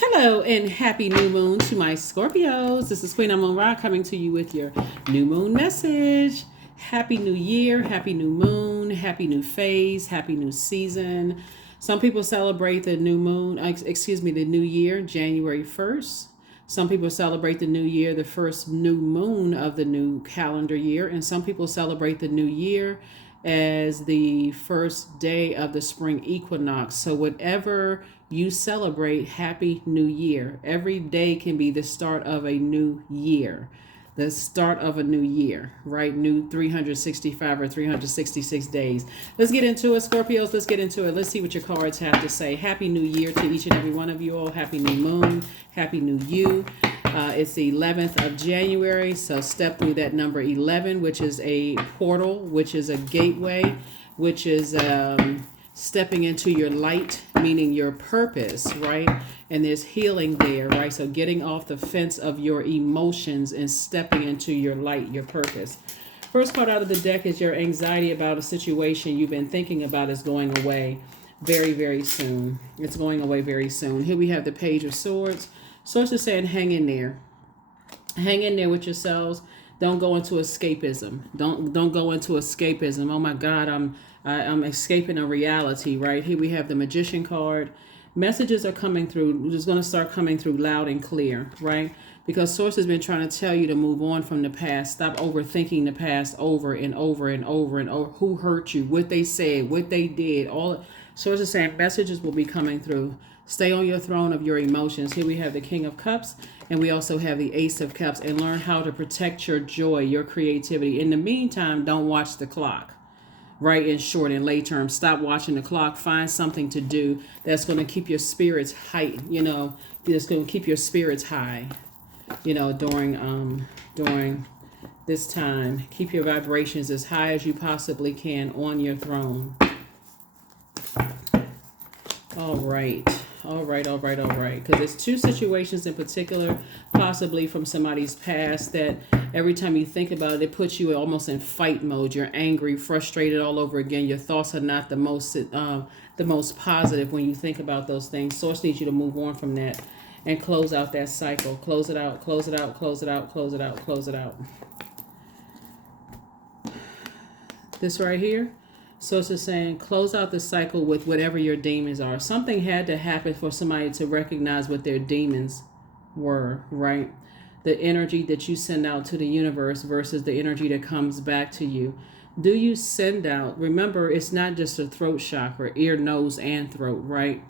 Hello and happy new moon to my Scorpios. This is Queen Amun Ra coming to you with your new moon message. Happy new year, happy new moon, happy new phase, happy new season. Some people celebrate the new moon, the new year, January 1st. Some people celebrate the new year, the first new moon of the new calendar year. And some people celebrate the new year as the first day of the spring equinox. So, whatever you celebrate, Happy New Year. Every day can be the start of a new year. The start of a new year, right? New 365 or 366 days. Let's get into it, Scorpios. Let's get into it. Let's see what your cards have to say. Happy New Year to each and every one of you all. Happy New Moon. Happy New You. It's the 11th of January, so step through that number 11, which is a portal, which is a gateway, which is stepping into your light, meaning your purpose, right? And there's healing there, right? So getting off the fence of your emotions and stepping into your light, your purpose. First card out of the deck is your anxiety about a situation you've been thinking about is going away very, very soon. It's going away very soon. Here we have the Page of Swords. Swords is saying hang in there. Hang in there with yourselves. Don't go into escapism. Don't go into escapism. Oh my God, I'm escaping a reality, right? Here we have the Magician card. Messages are coming through. It's going to start coming through loud and clear, right? Because Source has been trying to tell you to move on from the past. Stop overthinking the past over and over and over and over. Who hurt you? What they said? What they did? All Source is saying messages will be coming through. Stay on your throne of your emotions. Here we have the King of Cups, and we also have the Ace of Cups. And learn how to protect your joy, your creativity. In the meantime, don't watch the clock. Right, in short and late term, stop watching the clock. Find something to do that's going to keep your spirits high. That's going to keep your spirits high. During this time, keep your vibrations as high as you possibly can on your throne. All right. Because there's two situations in particular, possibly from somebody's past, that every time you think about it, it puts you almost in fight mode. You're angry, frustrated all over again. Your thoughts are not the most positive when you think about those things. Source needs you to move on from that and close out that cycle. Close it out. Close it out. Close it out. Close it out. Close it out. This right here. So it's just saying, close out the cycle with whatever your demons are. Something had to happen for somebody to recognize what their demons were, right? The energy that you send out to the universe versus the energy that comes back to you. Do you send out, remember, it's not just a throat chakra, ear, nose, and throat, right?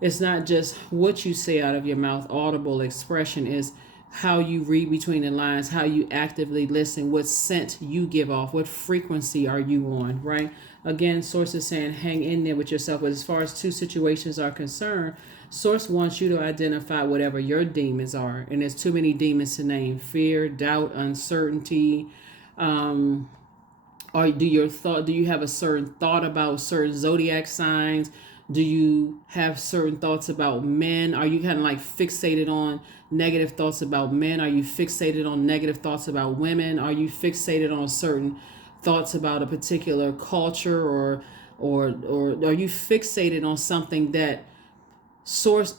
It's not just what you say out of your mouth. Audible expression is how you read between the lines, how you actively listen, what scent you give off, what frequency are you on, right? Again, Source is saying hang in there with yourself. But as far as two situations are concerned, Source wants you to identify whatever your demons are. And there's too many demons to name. Fear, doubt, uncertainty. Or do you have a certain thought about certain zodiac signs? Do you have certain thoughts about men? Are you kind of like fixated on negative thoughts about men? Are you fixated on negative thoughts about women? Are you fixated on certain thoughts about a particular culture, or are you fixated on something that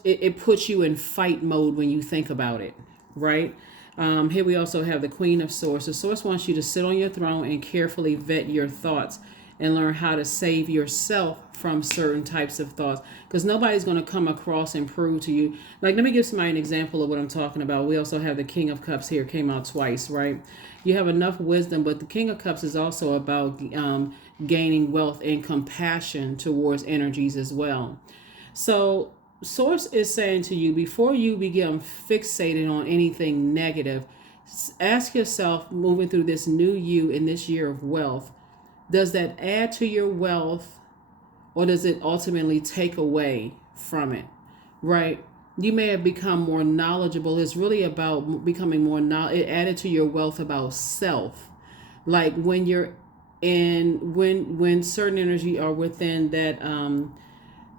it puts you in fight mode when you think about it, right? Here we also have the Queen of Swords. The Source wants you to sit on your throne and carefully vet your thoughts and learn how to save yourself from certain types of thoughts, because nobody's going to come across and prove to you. Like, let me give somebody an example of what I'm talking about. We also have the King of Cups here, came out twice, right? You have enough wisdom, but the King of Cups is also about gaining wealth and compassion towards energies as well. So Source is saying to you, before you become fixated on anything negative, ask yourself, moving through this new you in this year of wealth, does that add to your wealth, or does it ultimately take away from it, right? You may have become more knowledgeable. It's really about becoming more knowledge. It added to your wealth about self. Like when you're when certain energy are within that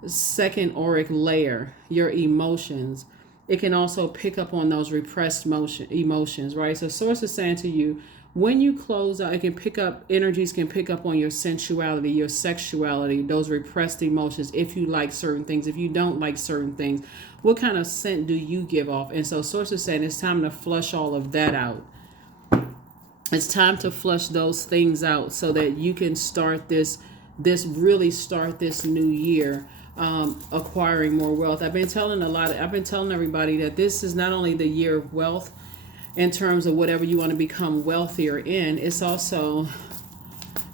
second auric layer, your emotions, it can also pick up on those repressed emotions, right? So Source is saying to you, when you close out, it can pick up, energies can pick up on your sensuality, your sexuality, those repressed emotions. If you like certain things, if you don't like certain things, what kind of scent do you give off? And so source is saying it's time to flush all of that out. It's time to flush those things out so that you can start really start this new year, acquiring more wealth. I've been telling everybody that this is not only the year of wealth in terms of whatever you want to become wealthier in, it's also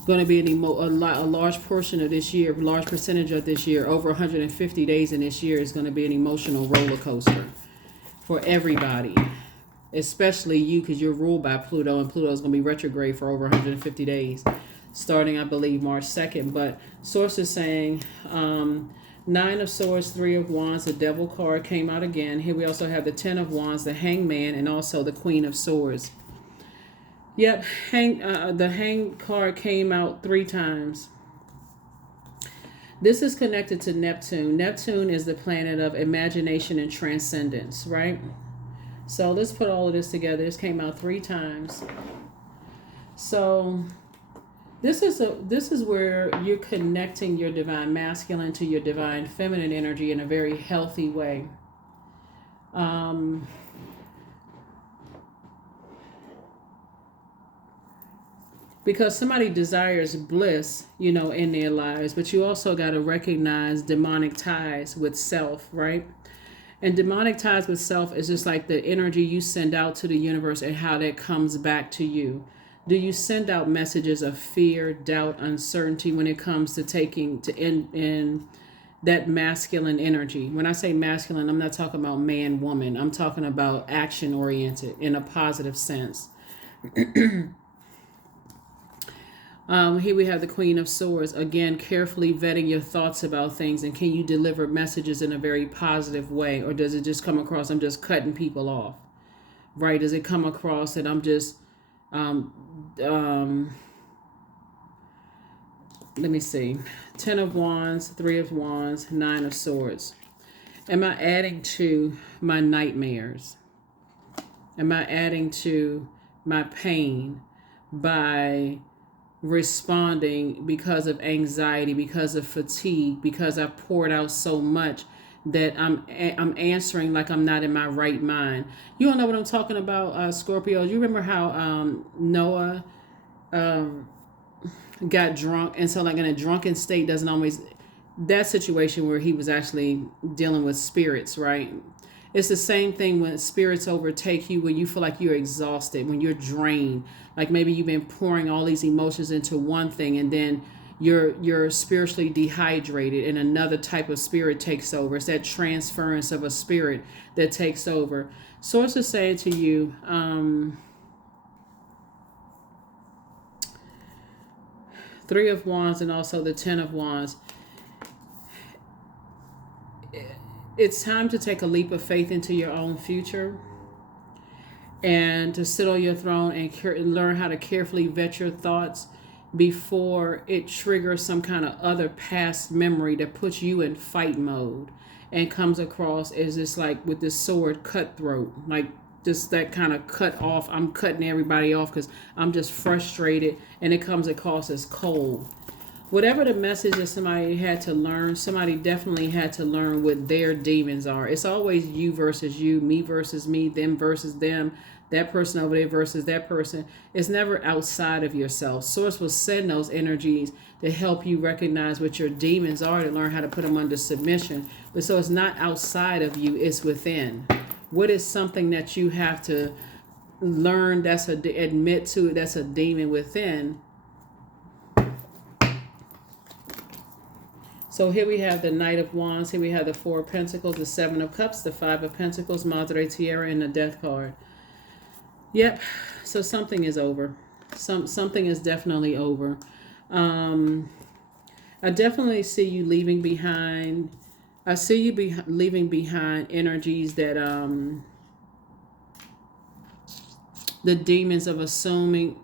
going to be a large portion of this year, large percentage of this year, over 150 days in this year is going to be an emotional roller coaster for everybody, especially you, because you're ruled by Pluto, and Pluto is going to be retrograde for over 150 days, starting, I believe, March 2nd. But source is saying, Nine of Swords, Three of Wands, the Devil card came out again. Here we also have the Ten of Wands, the Hangman, and also the Queen of Swords. Yep, the Hang card came out 3 times. This is connected to Neptune. Neptune is the planet of imagination and transcendence, right? So let's put all of this together. This came out 3 times. So this is where you're connecting your divine masculine to your divine feminine energy in a very healthy way. Because somebody desires bliss, in their lives, but you also got to recognize demonic ties with self, right? And demonic ties with self is just like the energy you send out to the universe and how that comes back to you. Do you send out messages of fear, doubt, uncertainty when it comes to taking to in that masculine energy? When I say masculine, I'm not talking about man, woman. I'm talking about action oriented in a positive sense. Here we have the Queen of Swords. Again, carefully vetting your thoughts about things, and can you deliver messages in a very positive way, or does it just come across I'm just cutting people off, right? Does it come across that I'm just let me see, 10 of Wands, 3 of Wands, 9 of Swords. Am I adding to my nightmares? Am I adding to my pain by responding because of anxiety, because of fatigue, because I've poured out so much that I'm answering like I'm not in my right mind? You all know what I'm talking about, Scorpio. You remember how Noah got drunk, and so like in a drunken state doesn't always, that situation where he was actually dealing with spirits, right? It's the same thing when spirits overtake you, when you feel like you're exhausted, when you're drained, like maybe you've been pouring all these emotions into one thing, and then you're spiritually dehydrated and another type of spirit takes over. It's that transference of a spirit that takes over. Source is saying to you, 3 of Wands and also the 10 of Wands. It's time to take a leap of faith into your own future and to sit on your throne and learn how to carefully vet your thoughts before it triggers some kind of other past memory that puts you in fight mode and comes across as this, like with this sword, cutthroat, like just that kind of cut off. I'm cutting everybody off because I'm just frustrated, and it comes across as cold. Whatever the message that somebody had to learn, somebody definitely had to learn what their demons are. It's always you versus you, me versus me, them versus them, that person over there versus that person. It's never outside of yourself. Source will send those energies to help you recognize what your demons are, to learn how to put them under submission. But so it's not outside of you, it's within. What is something that you have to learn admit to that's a demon within? So here we have the Knight of Wands. Here we have the 4 of Pentacles, the 7 of Cups, the 5 of Pentacles, Madre Tierra, and the Death card. Yep. So something is over. Something is definitely over. I definitely see you leaving behind. I see you leaving behind energies that the demons of assuming.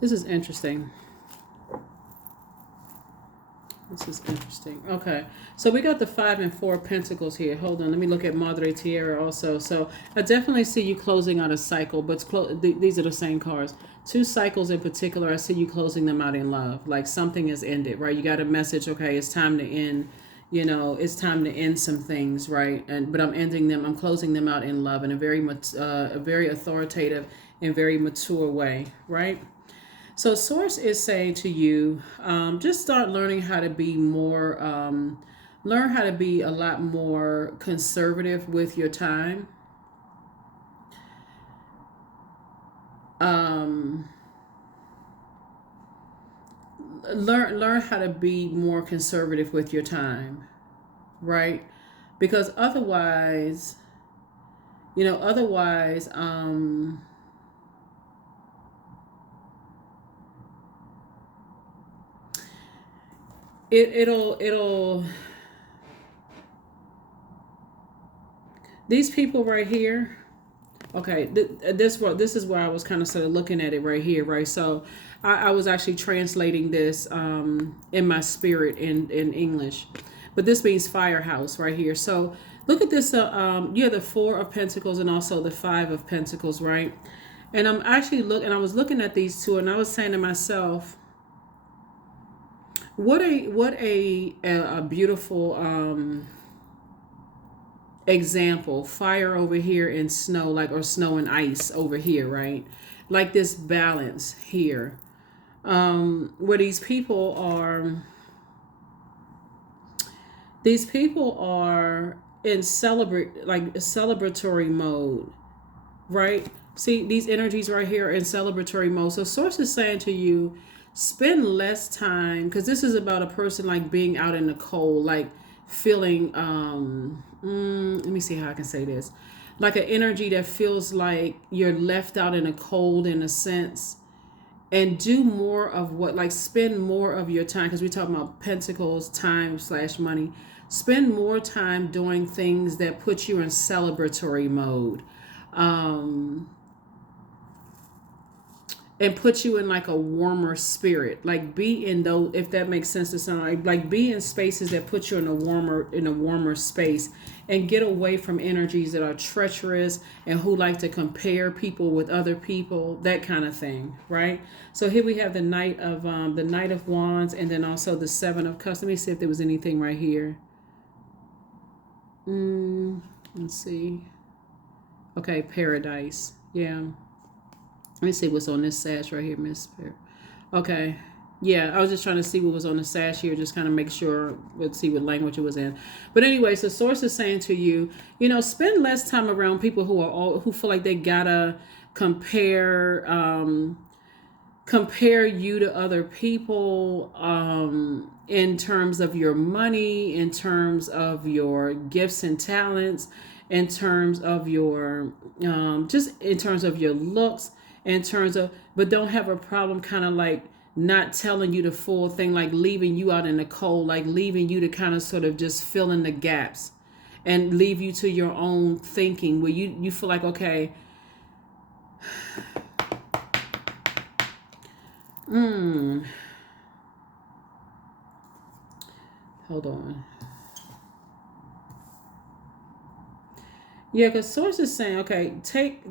This is interesting. This is interesting. Okay. So we got the 5 and 4 pentacles here. Hold on. Let me look at Madre Tierra also. So I definitely see you closing out a cycle, but these are the same cards. 2 cycles in particular, I see you closing them out in love. Like something is ended, right? You got a message, okay, it's time to end. It's time to end some things, right? But I'm ending them. I'm closing them out in love in a very authoritative and very mature way, right? So Source is saying to you, just start learning how to be more, learn how to be a lot more conservative with your time. Learn how to be more conservative with your time, right? Because otherwise, otherwise, it'll these people right here. Okay, this is where I was kind of sort of looking at it right here, right? So I was actually translating this in my spirit in English, but this means firehouse right here. So look at this. You have the 4 of Pentacles and also the 5 of Pentacles, right? And I was looking at these two, and I was saying to myself, what a beautiful example. Fire over here and snow, or snow and ice over here, right? Like this balance here, where these people are in celebratory mode, right? See, these energies right here are in celebratory mode. So Source is saying to you, spend less time, because this is about a person like being out in the cold, like feeling let me see how I can say this, like an energy that feels like you're left out in the cold in a sense, and do more of spend more of your time, because we're talking about Pentacles, time / money. Spend more time doing things that put you in celebratory mode, and put you in like a warmer spirit. Like be in those, if that makes sense to someone, like be in spaces that put you in a warmer space, and get away from energies that are treacherous and who like to compare people with other people, that kind of thing, right? So here we have the Knight of Wands, and then also the 7 of Cups. Let me see if there was anything right here. Let's see. Okay, Paradise. Yeah. Let me see what's on this sash right here, Miss Bear. Okay. Yeah, I was just trying to see what was on the sash here, just kind of make sure, let's see what language it was in. But anyway, so Source is saying to you, spend less time around people who feel like they gotta compare you to other people, in terms of your money, in terms of your gifts and talents, in terms of your just in terms of your looks, but don't have a problem kind of like not telling you the full thing, like leaving you out in the cold, like leaving you to kind of sort of just fill in the gaps and leave you to your own thinking, where you feel like, okay, hold on. Yeah, because Source is saying, okay, take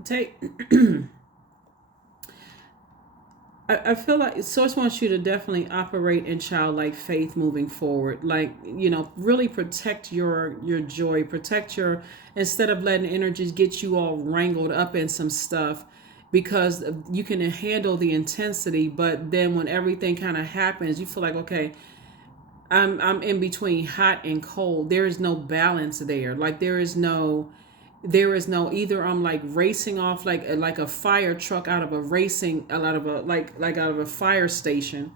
I feel like Source wants you to definitely operate in childlike faith moving forward. Like, really protect your joy, instead of letting energies get you all wrangled up in some stuff, because you can handle the intensity, but then when everything kind of happens, you feel like, okay, I'm in between hot and cold. There is no balance there. Like there is no either I'm like racing off like a fire truck out of a fire station,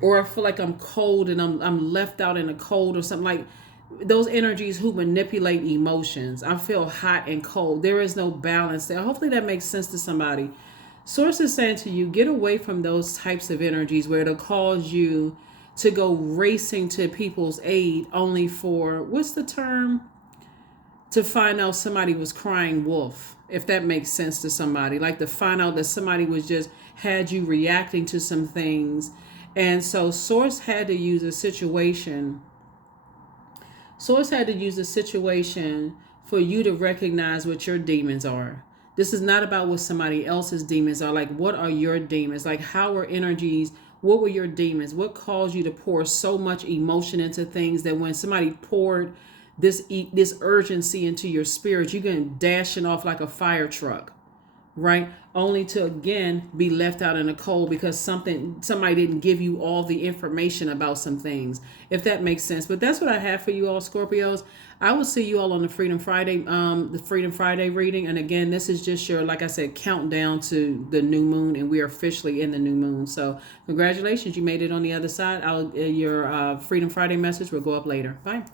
or I feel like I'm cold and I'm left out in the cold or something, like those energies who manipulate emotions. I feel hot and cold. There is no balance there. Hopefully that makes sense to somebody. Source is saying to you, get away from those types of energies where it'll cause you to go racing to people's aid only for, what's the term? to find out somebody was crying wolf, if that makes sense to somebody. Like to find out that somebody was just had you reacting to some things. And so Source had to use a situation. Source had to use a situation for you to recognize what your demons are. This is not about what somebody else's demons are. Like, what are your demons? Like, how are energies? What were your demons? What caused you to pour so much emotion into things that when somebody poured this urgency into your spirit, you're going dashing off like a fire truck, right? Only to again be left out in the cold because somebody didn't give you all the information about some things, if that makes sense. But that's what I have for you all, Scorpios. I will see you all on the Freedom Friday reading. And again, this is just your, like I said, countdown to the new moon, and we are officially in the new moon. So congratulations, you made it on the other side. Your Freedom Friday message will go up later. Bye.